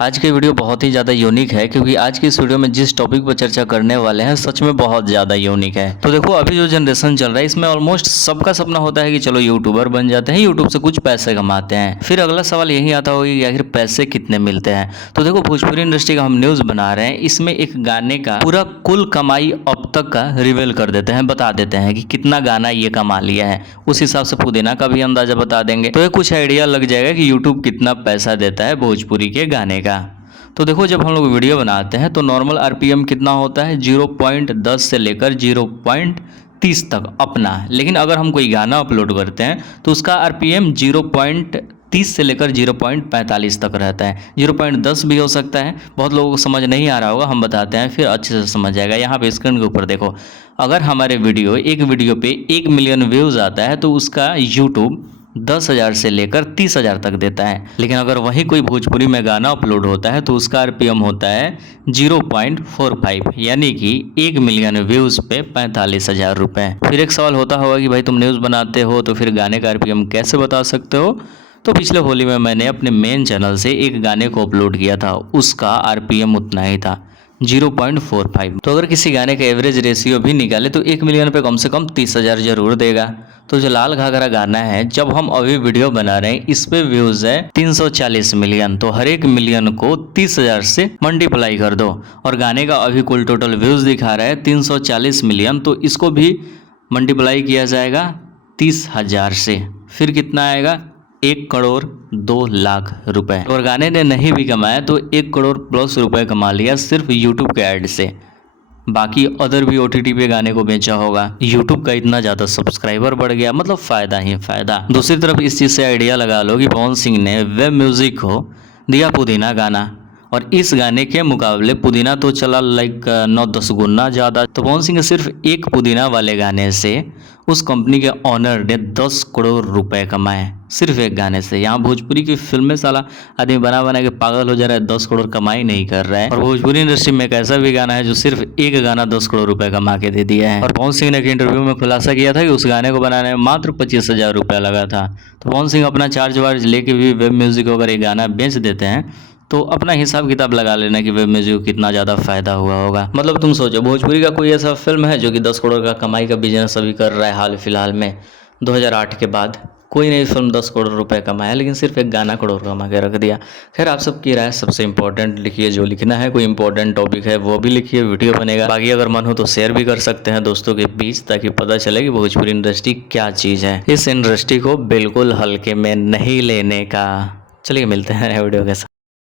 आज की वीडियो बहुत ही ज़्यादा यूनिक है क्योंकि आज की इस वीडियो में जिस टॉपिक पर चर्चा करने वाले हैं सच में बहुत ज़्यादा यूनिक है। तो देखो अभी जो जनरेशन चल रहा है इसमें ऑलमोस्ट सबका सपना होता है कि चलो यूट्यूबर बन जाते हैं, यूट्यूब से कुछ पैसे कमाते हैं। फिर अगला सवाल यही आता होगा कि आखिर पैसे कितने मिलते हैं। तो देखो भोजपुरी इंडस्ट्री का हम न्यूज़ बना रहे हैं, इसमें एक गाने का पूरा कुल कमाई अब तक का रिवील कर देते हैं, बता देते हैं कि कितना गाना ये कमा लिया है। उस हिसाब से पुदीना का भी अंदाजा बता देंगे, तो ये कुछ आइडिया लग जाएगा कि यूट्यूब कितना पैसा देता है भोजपुरी के गाने का। तो देखो जब हम लोग वीडियो बनाते हैं तो नॉर्मल आरपीएम कितना होता है 0.10 से लेकर 0.30 तक अपना। लेकिन अगर हम कोई गाना अपलोड करते हैं तो उसका आरपीएम 0.30 से लेकर 0.45 तक रहता है। 0.10 भी हो सकता है। बहुत लोगों को समझ नहीं आ रहा होगा, हम बताते हैं फिर अच्छे से समझ जाएगा। यहाँ पे स्क्रीन के ऊपर देखो, अगर हमारे एक वीडियो पे 1 मिलियन व्यूज़ आता है तो उसका यूट्यूब 10,000 से लेकर 30,000 तक देता है। लेकिन अगर वही कोई भोजपुरी में गाना अपलोड होता है तो उसका आरपीएम होता है 0.45, यानी कि 1 मिलियन व्यूज़ पे 45,000 रुपये। फिर एक सवाल होता होगा कि भाई तुम न्यूज़ बनाते हो तो फिर गाने का आरपीएम कैसे बता सकते हो। तो पिछले होली में मैंने अपने मेन चैनल से एक गाने को अपलोड किया था, उसका आरपीएम उतना ही था 0.45। तो अगर किसी गाने का एवरेज रेशियो भी निकाले तो 1 मिलियन पे कम से कम 30,000 जरूर देगा। तो जो लाल घाघरा गाना है, जब हम अभी वीडियो बना रहे हैं इस पे व्यूज है 340 मिलियन। तो हर एक मिलियन को 30,000 से मल्टीप्लाई कर दो और गाने का अभी कुल टोटल व्यूज दिखा रहा है 340 मिलियन। तो इसको भी मल्टीप्लाई किया जाएगा 30,000 से, फिर कितना आएगा 1,02,00,000 रुपए। और गाने ने नहीं भी कमाया तो 1 करोड़ प्लस रुपए कमा लिया सिर्फ यूट्यूब के ऐड से। बाकी अदर भी ओटीटी पे गाने को बेचा होगा। यूट्यूब का इतना ज़्यादा सब्सक्राइबर बढ़ गया, मतलब फ़ायदा ही फ़ायदा। दूसरी तरफ इस चीज़ से आइडिया लगा लो कि पवन सिंह ने वेब म्यूज़िक को दिया पुदीना गाना, और इस गाने के मुकाबले पुदीना तो चला लाइक 9-10 गुना ज़्यादा। तो पवन सिंह सिर्फ एक पुदीना वाले गाने से उस कंपनी के ऑनर ने 10 करोड़ रुपए कमाए, सिर्फ एक गाने से। यहाँ भोजपुरी की फिल्में साला आदमी बना बना के पागल हो जा रहा है, 10 करोड़ कमाई नहीं कर रहा है। और भोजपुरी इंडस्ट्री में एक ऐसा भी गाना है जो सिर्फ एक गाना 10 करोड़ रुपए कमा के दे दिया है। और पवन सिंह ने एक इंटरव्यू में खुलासा किया था कि उस गाने को बनाने में मात्र 25,000 रुपया लगा था। तो पवन सिंह अपना चार्ज वार्ज लेके भी वेब म्यूजिक अगर ये गाना बेच देते हैं तो अपना हिसाब किताब लगा लेना कि वेब म्यूजिक को कितना ज़्यादा फायदा हुआ होगा। मतलब तुम सोचो, भोजपुरी का कोई ऐसा फिल्म है जो कि 10 करोड़ का कमाई का बिजनेस अभी कर रहा है हाल फिलहाल में 2008 के बाद? कोई नई फिल्म 10 करोड़ रुपए कमाया, लेकिन सिर्फ एक गाना करोड़ कमा के रख दिया। खैर आप सबकी राय, सबसे इंपॉर्टेंट लिखिए जो लिखना है। कोई इंपॉर्टेंट टॉपिक है वो भी लिखिए, वीडियो बनेगा। बाकी अगर मन हो तो शेयर भी कर सकते हैं दोस्तों के बीच, ताकि पता चले कि भोजपुरी इंडस्ट्री क्या चीज़ है। इस इंडस्ट्री को बिल्कुल हल्के में नहीं लेने का। चलिए मिलते हैं नए वीडियो के साथ।